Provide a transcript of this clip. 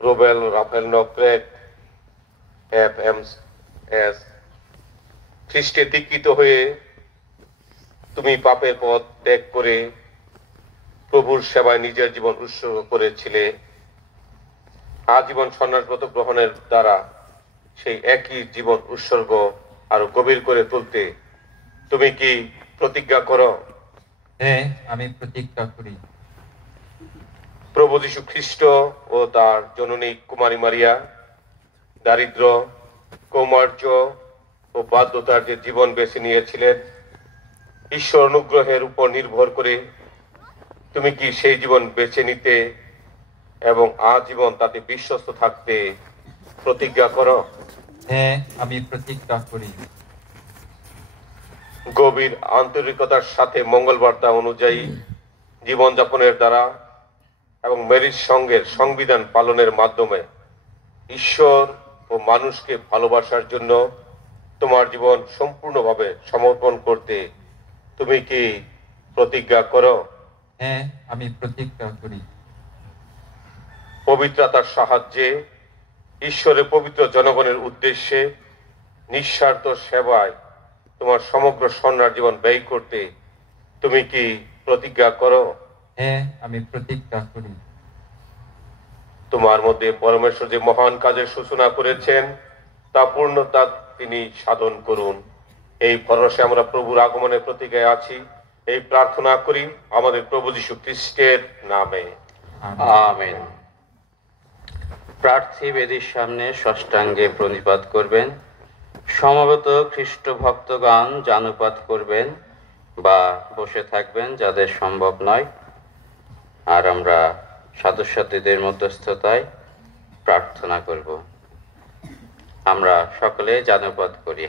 Rubel Rafael নকরেট FMS খ্রিস্টে দীক্ষিত হয়ে তুমি পাপের পথ ত্যাগ করে প্রভুর সেবায় নিজের জীবন উৎসর্গ করেছিলে। আজীবন সন্ন্যাসব্রত গ্রহণের দ্বারা সেই একই জীবন উৎসর্গ আরো গভীর করে তুলতে তুমি কি প্রতিজ্ঞা করো? হ্যাঁ, আমি প্রতিজ্ঞা করি। প্রভু যীশু খ্রিস্ট ও তার জননী কুমারী মারিয়া দারিদ্র, কৌমার্য ও বাধ্যতার যে জীবন বেছে নিয়েছিলেন ঈশ্বর অনুগ্রহের উপর নির্ভর করে তুমি কি সেই জীবন বেছে নিতে এবং আজীবন তাতে বিশ্বস্ত থাকতে প্রতিজ্ঞা করো? হ্যাঁ, আমি প্রতিজ্ঞা করি। গভীর আন্তরিকতার সাথে মঙ্গলবার্তা অনুযায়ী জীবনযাপনের দ্বারা এবং মেরির সঙ্গের সংবিধান পালনের মাধ্যমে ঈশ্বর ও মানুষকে ভালোবাসার জন্য তোমার জীবন সম্পূর্ণভাবে সমর্পণ করতে তুমি কি প্রতিজ্ঞা করো? হ্যাঁ, আমি প্রতিজ্ঞা করি। পবিত্রতার সাহায্যে ঈশ্বরের পবিত্র জনগণের উদ্দেশ্যে নিঃস্বার্থ সেবায় তোমার সমগ্র সন্ন্যার জীবন ব্যয় করতে তুমি কি প্রতিজ্ঞা করো? হ্যাঁ, আমি প্রতিজ্ঞা করি। তোমার মধ্যে পরমেশ্বর যে মহান কাজের সূচনা করেছেন তা পূর্ণতা তিনি সাধন করুন। এই ভরসায় আমরা প্রভুর আগমনের প্রতীক্ষায় আছি। এই প্রার্থনা করি আমাদের প্রভু যীশু খ্রিস্টের নামে, আমেন। প্রার্থী বেদির সামনে ষষ্ঠাঙ্গে প্রণিপাত করবেন। সমবেত খ্রিস্ট ভক্তগণ জানুপাত করবেন বা বসে থাকবেন যাদের সম্ভব নয়। আর আমরা সাধুসাথীদের মধ্যস্থতায় প্রার্থনা করব। আমরা সকলে জানুপাত করি।